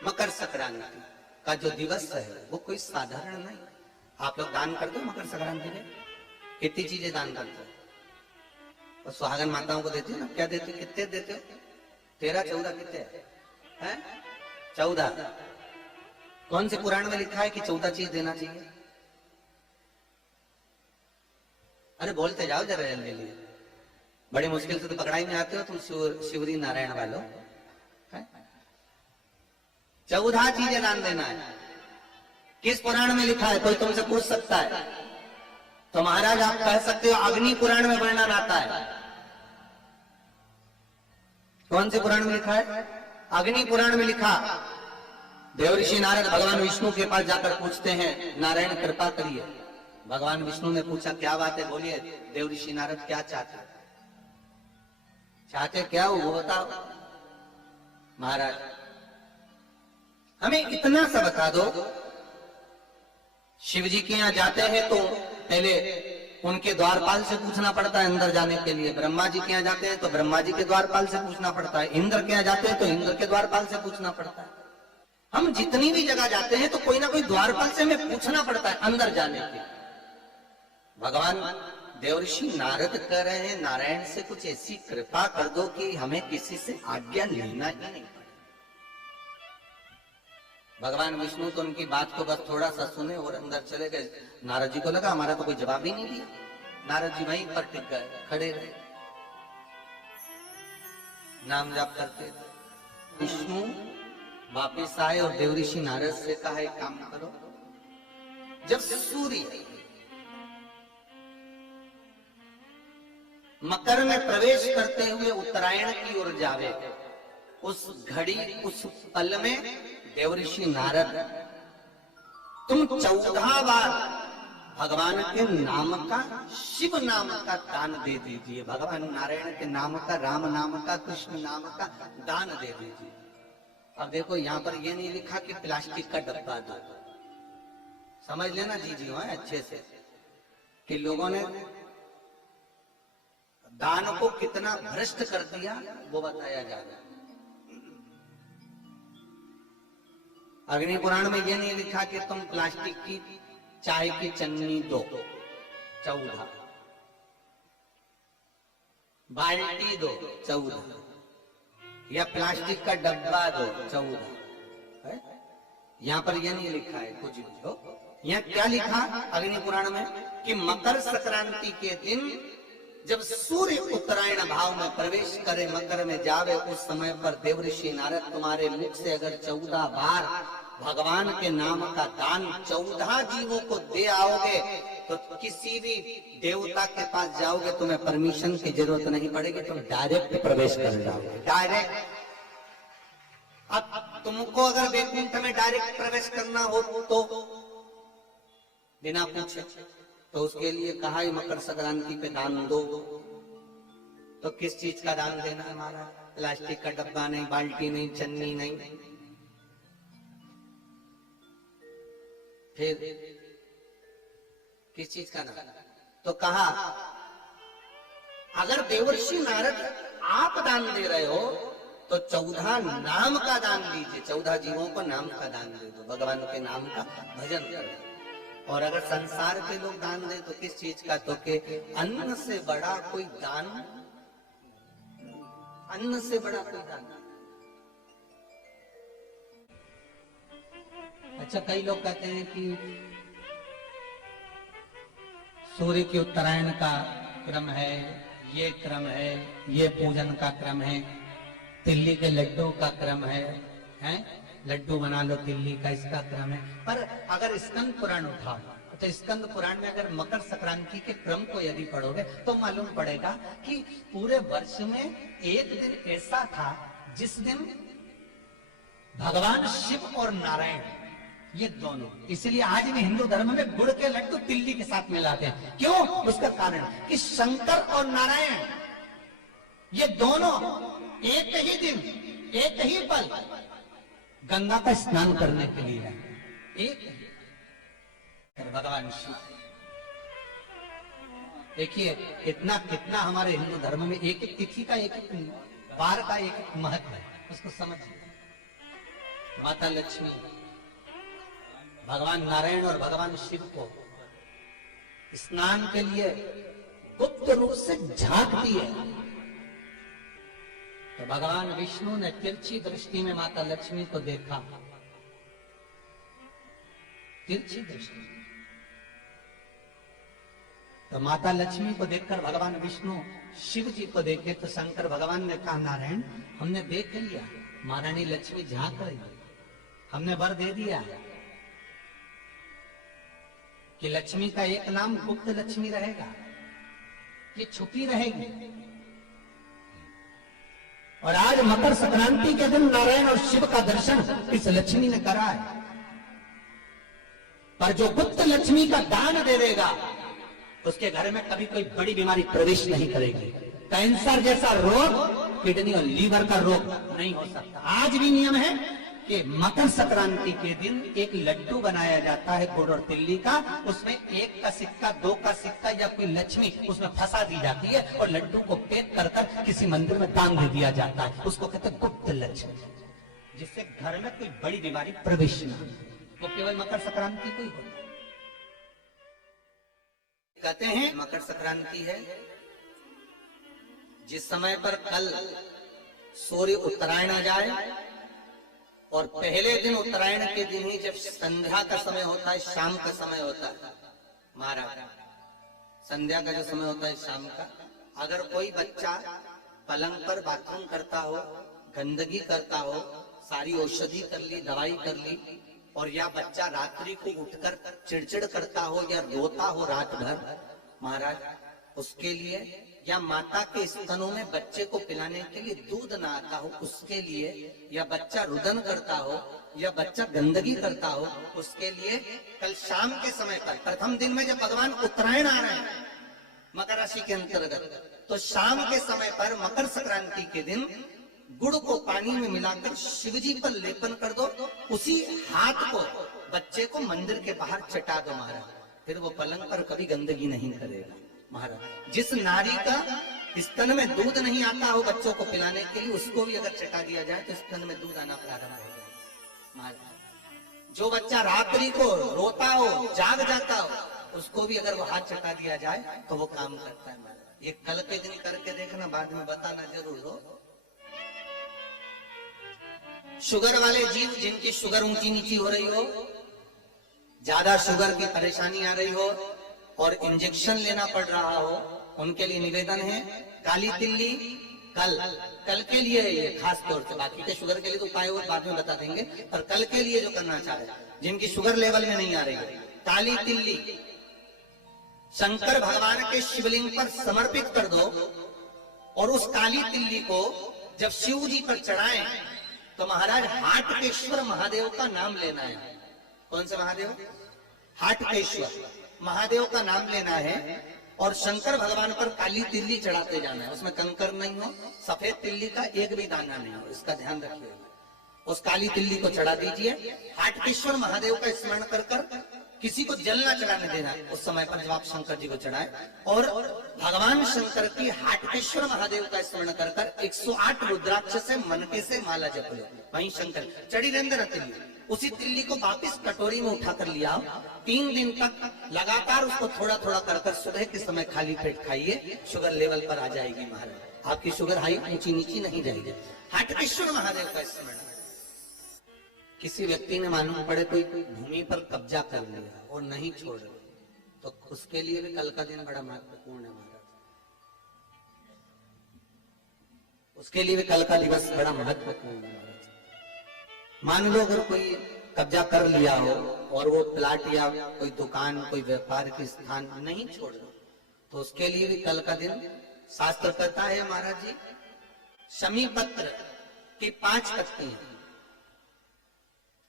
मकर संक्रांति का जो दिवस है वो कोई साधारण नहीं। आप लोग दान करते हो मकर संक्रांति में? कितनी चीजें दान करते हो? और सुहागन माताओं को देते हो ना? क्या देते हो? कितने देते हो? 13 14 कितने हैं? 14। कौन से पुराण में लिखा है कि 14 चीज देना चाहिए? अरे बोलते जाओ जरा जल्दी। बड़ी मुश्किल से तो पकड़ाई में आते हो तुम शिवरी नारायण वालों। 14 चीजें दान देना है। किस पुराण में लिखा है? कोई तुमसे पूछ सकता है तो महाराज आप कह सकते हो अग्नि पुराण में वर्णन आता है। कौन से पुराण में लिखा है? अग्नि पुराण में लिखा। देवऋषि नारद भगवान विष्णु के पास जाकर पूछते हैं, नारायण कृपा करिए। भगवान विष्णु ने पूछा क्या बात है, बोलिए। देवऋषि नारद क्या चाहते क्या हो वो बताओ। महाराज हमें इतना सा बता दो, शिव जी के यहां जाते हैं तो पहले उनके द्वारपाल से पूछना पड़ता है अंदर जाने के लिए। ब्रह्मा जी के यहाँ जाते हैं तो ब्रह्मा जी के द्वारपाल से पूछना पड़ता है। इंद्र के यहाँ जाते हैं तो इंद्र के द्वारपाल से पूछना पड़ता है। हम जितनी भी जगह जाते हैं तो कोई ना कोई द्वारपाल से हमें पूछना पड़ता है अंदर जाने के। भगवान देवऋषि नारद कह रहे हैं नारायण से कुछ ऐसी कृपा कर दो कि हमें किसी से आज्ञा लेना ही नहीं पड़े। भगवान विष्णु तो उनकी बात को बस थोड़ा सा सुने और अंदर चले गए। नारद जी को लगा हमारा तो कोई जवाब ही नहीं दिया। नारद जी वहीं पर टिक गए, खड़े रहे, नाम जाप करते। विष्णु वापिस आए और देवऋषि नारद से कहा एक काम करो, जब सूर्य मकर में प्रवेश करते हुए उत्तरायण की ओर जावे, उस घड़ी उस पल में देवऋषि नारद तुम 14 बार भगवान के नाम का, शिव नाम का दान दे दीजिए। भगवान नारायण के नाम का, राम नाम का, कृष्ण नाम का दान दे दीजिए। अब देखो यहाँ पर ये नहीं लिखा कि प्लास्टिक का डब्बा दो। समझ लेना जी है अच्छे से कि लोगों ने दान को कितना भ्रष्ट कर दिया वो बताया जा रहा है। अग्नि पुराण में ये नहीं लिखा कि तुम प्लास्टिक की चाय की चन्नी दो 14, बाल्टी दो 14, या प्लास्टिक का डब्बा दो 14। यहाँ पर यह नहीं लिखा है कुछ भी हो। यहाँ क्या लिखा अग्नि पुराण में कि मकर संक्रांति के दिन जब सूर्य उत्तरायण भाव में प्रवेश करे, मकर में जावे, उस समय पर देवऋषि नारद तुम्हारे मुख से अगर 14 बार भगवान के नाम का दान 14 जीवों को दे आओगे तो किसी भी देवता के पास जाओगे तुम्हें परमिशन की जरूरत नहीं पड़ेगी, तुम डायरेक्ट प्रवेश कर जाओगे। डायरेक्ट। अब तुमको अगर वैकुंठ में डायरेक्ट प्रवेश करना हो तो बिना पूछे, तो उसके लिए कहा ही मकर संक्रांति पे दान दो। तो किस चीज का दान देना है हमारा? प्लास्टिक का डब्बा नहीं, बाल्टी नहीं, चन्नी नहीं, फिर किस चीज का दान? तो कहा अगर देवर्षि नारद आप दान दे रहे हो तो 14 नाम का दान दीजिए। 14 जीवों को नाम का दान दे दो, भगवान के नाम का भजन करो। और अगर संसार के लोग दान दे तो किस चीज का? तो के अन्न से बड़ा कोई दान, अन्न से बड़ा कोई दान। अच्छा कई लोग कहते हैं कि सूर्य के उत्तरायण का क्रम है, ये क्रम है, ये पूजन का क्रम है, तिल्ली के लड्डू का क्रम है, लड्डू बना लो तिल्ली का, इसका क्रम है। पर अगर स्कंद पुराण उठाओ तो स्कंद पुराण में अगर मकर संक्रांति के क्रम को यदि पढ़ोगे तो मालूम पड़ेगा कि पूरे वर्ष में एक दिन ऐसा था जिस दिन भगवान शिव और नारायण ये दोनों, इसलिए आज भी हिंदू धर्म में गुड़ के लड्डू तिल्ली के साथ मिलाते हैं। क्यों? उसका कारण कि शंकर और नारायण ये दोनों एक ही दिन, एक ही पल गंगा का स्नान करने के लिए है। एक भगवान शिव, देखिए इतना कितना हमारे हिंदू धर्म में एक एक तिथि का, एक एक बार का एक एक महत्व है, उसको समझिए। माता लक्ष्मी भगवान नारायण और भगवान शिव को स्नान के लिए गुप्त रूप से झांकती है। तो भगवान विष्णु ने तिरछी दृष्टि में माता लक्ष्मी को देखा, तिरछी दृष्टि। तो माता लक्ष्मी को देखकर भगवान विष्णु शिव जी को देखे तो शंकर भगवान ने कहा, नारायण हमने देख लिया, महारानी लक्ष्मी झांक रही है, हमने वर दे दिया कि लक्ष्मी का एक नाम गुप्त लक्ष्मी रहेगा, ये छुपी रहेगी। और आज मकर संक्रांति के दिन नारायण और शिव का दर्शन इस लक्ष्मी ने करा है। पर जो गुप्त लक्ष्मी का दान दे देगा उसके घर में कभी कोई बड़ी बीमारी प्रवेश नहीं करेगी। कैंसर जैसा रोग, किडनी और लीवर का रोग नहीं हो सकता। आज भी नियम है कि मकर संक्रांति के दिन एक लड्डू बनाया जाता है गुड़ और तिल्ली का, उसमें 1 का सिक्का, 2 का सिक्का या कोई लक्ष्मी उसमें फंसा दी जाती है और लड्डू को पैक कर कर किसी मंदिर में दान दे दिया जाता है। उसको कहते हैं गुप्त लक्ष्मी, जिससे घर में कोई बड़ी बीमारी प्रवेश न हो। वो केवल मकर संक्रांति को ही होता है। कहते हैं मकर संक्रांति है जिस समय पर कल सूर्य उत्तरायण आ जाए और पहले दिन उत्तरायण के दिन ही जब संध्या का समय होता है, शाम का समय होता है, महाराज संध्या का जो समय होता है शाम का, अगर कोई बच्चा पलंग पर बाथरूम करता हो, गंदगी करता हो, सारी औषधि कर ली, दवाई कर ली, और या बच्चा रात्रि को उठकर चिड़चिड़ करता हो या रोता हो रात भर, महाराज उसके लिए, या माता के स्तनों में बच्चे को पिलाने के लिए दूध ना आता हो उसके लिए, या बच्चा रुदन करता हो या बच्चा गंदगी करता हो उसके लिए, कल शाम के समय पर प्रथम दिन में जब भगवान उत्तरायण आ रहे हैं मकर राशि के अंतर्गत, तो शाम के समय पर मकर संक्रांति के दिन गुड़ को पानी में मिलाकर शिवजी पर लेपन कर दो, उसी हाथ को बच्चे को मंदिर के बाहर चटा दो महाराज, फिर वो पलंग पर कभी गंदगी नहीं करेगा महाराज। जिस नारी का स्तन में दूध नहीं आता हो बच्चों को पिलाने के लिए, उसको भी अगर चटा दिया जाए तो स्तन में दूध आना प्रारंभ हो जाए महाराज। जो बच्चा रात्रि को रोता हो, जाग जाता हो, उसको भी अगर वो हाथ चटा दिया जाए तो वो काम करता है महाराज। ये कल के दिन करके देखना, बाद में बताना जरूर हो। शुगर वाले जीव जिनकी शुगर ऊंची नीची हो रही हो, ज्यादा शुगर की परेशानी आ रही हो और इंजेक्शन लेना पड़ रहा हो, उनके लिए निवेदन है काली तिल्ली कल के लिए है ये खास तौर से, बाकी के शुगर के लिए तो उपाय और बाद में बता देंगे, पर कल के लिए जो करना चाह रहे जिनकी शुगर लेवल में नहीं आ रही है, काली तिल्ली शंकर भगवान के शिवलिंग पर समर्पित कर दो और उस काली तिल्ली को जब शिव जी पर चढ़ाएं तो महाराज हाटकेश्वर महादेव का नाम लेना है। कौन से महादेव? हाटकेश्वर महादेव का नाम लेना है और शंकर भगवान पर काली तिल्ली चढ़ाते जाना है। उसमें कंकर नहीं हो, सफेद तिल्ली का एक भी दाना नहीं हो, इसका ध्यान रखिए। उस काली तिल्ली को चढ़ा दीजिए। हाटकेश्वर महादेव का स्मरण कर कर किसी को जल ना चढ़ाने देना उस समय पर जब आप शंकर जी को चढ़ाए, और भगवान शंकर की हाटकेश्वर महादेव का स्मरण कर कर 108 रुद्राक्ष से मनके से माला जप लो। वहीं शंकर चढ़ी रहने तिल्ली, उसी तिल्ली को वापिस कटोरी में उठाकर लिया। 3 दिन तक लगातार उसको थोड़ा थोड़ा कर कर सुबह के समय खाली पेट खाइए, शुगर लेवल पर आ जाएगी महाराज। आपकी शुगर हाई ऊंची नीची नहीं जाएगी। हाटकेश्वर महादेव का स्मरण। किसी व्यक्ति ने मालूम पड़े कोई भूमि पर कब्जा कर लिया और नहीं छोड़, तो उसके लिए भी कल का दिन बड़ा महत्वपूर्ण है महाराज। उसके लिए भी कल का दिवस बड़ा महत्वपूर्ण है महाराज। मान लो अगर कोई कब्जा कर लिया हो और वो प्लाट या कोई दुकान कोई व्यापार के स्थान नहीं छोड़ रहा, तो उसके लिए भी कल का दिन शास्त्र कहता है महाराज जी, शमी पत्र की 5 पत्तियां।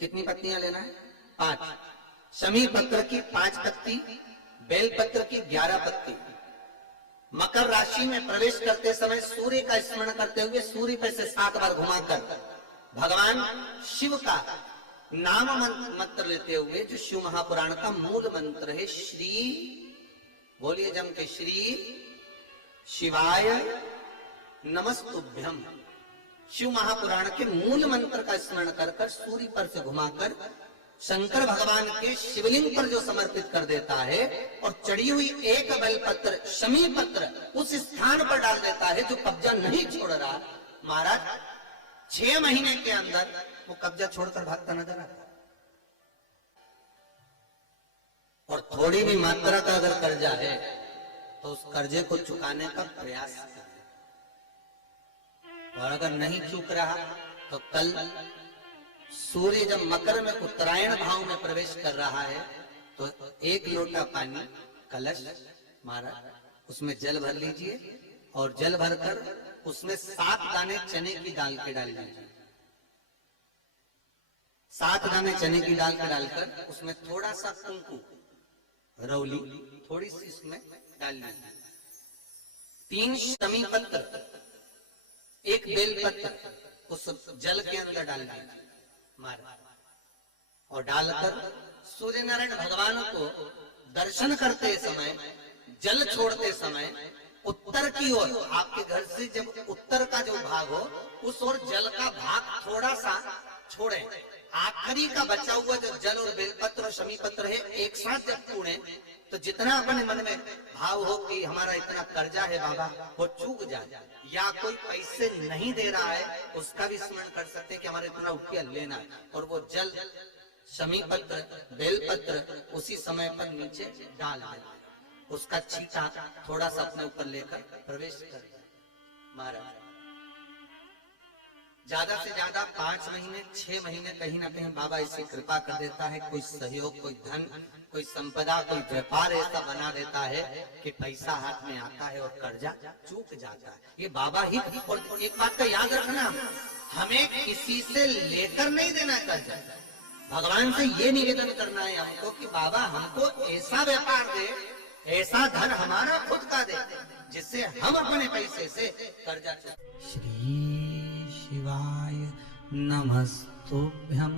कितनी पत्तियां लेना है? 5। शमी पत्र की 5 पत्ती, बेल पत्र की 11 पत्ती। मकर राशि में प्रवेश करते समय सूर्य का स्मरण करते हुए सूर्य पर से 7 बार घुमाकर भगवान शिव का नाम मंत्र लेते हुए, जो शिव महापुराण का मूल मंत्र है, श्री बोलिए जम के, श्री शिवाय नमस्तुभ्यम, शिव महापुराण के मूल मंत्र का स्मरण कर कर सूर्य पर से घुमाकर शंकर भगवान के शिवलिंग पर जो समर्पित कर देता है और चढ़ी हुई एक बेलपत्र शमी पत्र उस स्थान पर डाल देता है जो कब्जा नहीं छोड़ रहा, महाराज 6 महीने के अंदर वो कब्जा छोड़कर भागता नजर आता। और थोड़ी भी मात्रा का अगर कर्जा है तो उस कर्जे को चुकाने का प्रयास करें, और अगर नहीं चूक रहा तो कल सूर्य जब मकर में उत्तरायण भाव में प्रवेश कर रहा है तो 1 लोटा पानी कलश मारा, उसमें जल भर लीजिए और जल भरकर उसमें 7 दाने चने की दाल के डाल लीजिए। 7 दाने चने की दाल के डालकर उसमें थोड़ा सा कुंकू रौली थोड़ी सी इसमें डाल लीजिए। 3 शमी पत्र 1 बेल पत्र उस जल के अंदर डाल दीजिए मारा, और डालकर सूर्य नारायण भगवान को दर्शन करते समय जल छोड़ते समय उत्तर की ओर, आपके घर से जब उत्तर का जो भाग हो उस ओर जल का भाग थोड़ा सा छोड़े। आखिरी का बचा हुआ जो जल और बेलपत्र और शमी पत्र है एक साथ जब छोड़े तो जितना अपने मन में भाव हो कि हमारा इतना कर्जा है बाबा वो चूक जाए, या कोई पैसे नहीं दे रहा है उसका भी स्मरण कर सकते हैं कि हमारा इतना रुपया लेना, और वो जल शमी पत्र बेलपत्र उसी समय पर नीचे डाल देना, उसका छींटा थोड़ा सा अपने ऊपर लेकर प्रवेश कर महाराज। ज्यादा से ज्यादा 5 महीने 6 महीने कहीं ना कहीं बाबा ऐसी कृपा कर देता है, कोई सहयोग कोई धन कोई संपदा कोई व्यापार ऐसा बना देता है कि पैसा हाथ में आता है और कर्जा चूक जाता है। ये बाबा ही। और एक बात का याद रखना, हमें किसी से लेकर नहीं देना कर्जा, भगवान से ये निवेदन करना है हमको कि बाबा हमको ऐसा व्यापार दे, ऐसा धन हमारा खुद का दे जिससे हम अपने पैसे से कर्जा चुका। श्री शिवाय नमस्तुभ्यं।